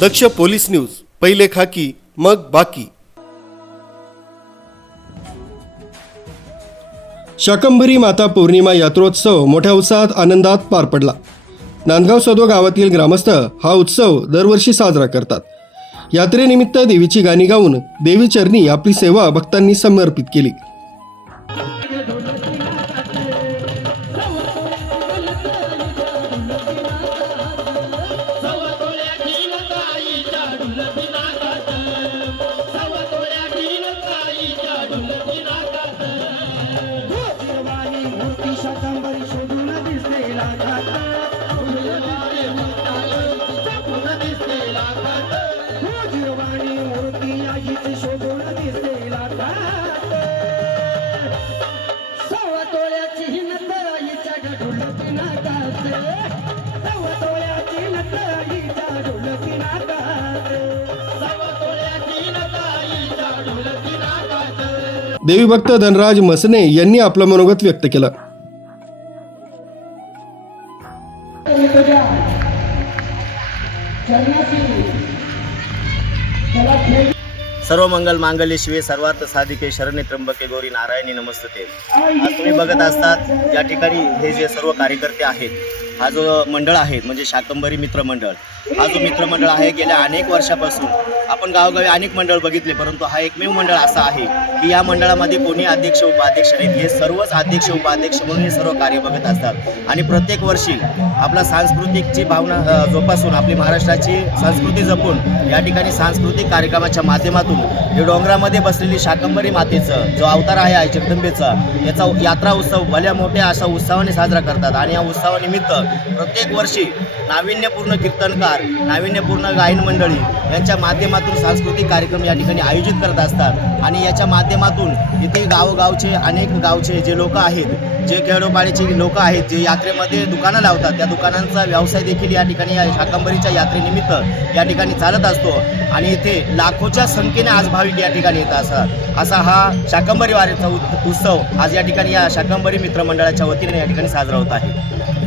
दक्ष police news पहिले खाकी मग बाकी. शाकंभरी माता पौर्णिमा यात्रोत्सव मोठ्या उत्साहात आनंदात पार पडला. नांदगाव सदो गावातील ग्रामस्थ हा उत्सव दरवर्षी साजरा करतात. यात्रेनिमित्त देवीची गाणी गाऊन देवी चरणी आपली सेवा भक्तांनी समर्पित केली. भक्त धनराज मसने यांनी आपलं मनोगत व्यक्त केलं. सर्व मंगल मांगल्य शिवे सर्वार्थ साधिके शरणे त्र्यंबके गौरी नारायणी नमस्ते आज तुम्ही बघत असतात या ठिकाणी हे जे सर्व कार्यकर्ते आहेत हा जो मंडळ आहे म्हणजे शाकंभरी मित्र मंडळ हा जो मित्रमंडळ आहे गेल्या अनेक वर्षापासून आपण गावोगावी अनेक मंडळ बघितले परंतु हा एकमेव मंडळ असा आहे की या मंडळामध्ये कोणी अध्यक्ष उपाध्यक्ष नाहीत. हे सर्वच अध्यक्ष उपाध्यक्ष म्हणून हे सर्व कार्य बघत असतात. आणि प्रत्येक वर्षी आपला सांस्कृतिकची भावना जोपासून आपली महाराष्ट्राची संस्कृती जपून या ठिकाणी सांस्कृतिक कार्यक्रमाच्या माध्यमातून हे डोंगरामध्ये बसलेली शाकंभरी मातेचं जो अवतार आहे आई जगदंबेचा याचा यात्रा उत्सव भल्या मोठ्या अशा उत्सवाने साजरा करतात. आणि या उत्सवानिमित्त प्रत्येक वर्षी नाविन्यपूर्ण कीर्तनकार नाविन्यपूर्ण गायन मंडळी यांच्या माध्यमातून सांस्कृतिक कार्यक्रम या ठिकाणी आयोजित करत असतात. आणि याच्या माध्यमातून इथे गावोगावचे अनेक गावचे जे लोक आहेत जे खेडोपाडीचे लोक आहेत जे यात्रेमध्ये दुकानं लावतात त्या दुकानांचा व्यवसाय देखील या ठिकाणी या शाकंबरीच्या यात्रेनिमित्त या ठिकाणी चालत असतो. आणि इथे लाखोच्या संख्येने आज भाविक या ठिकाणी येत असतात. असा हा शाकंबरी वारीचा उत्सव आज या ठिकाणी या शाकंबरी मित्रमंडळाच्या वतीने या ठिकाणी साजरा होत आहे.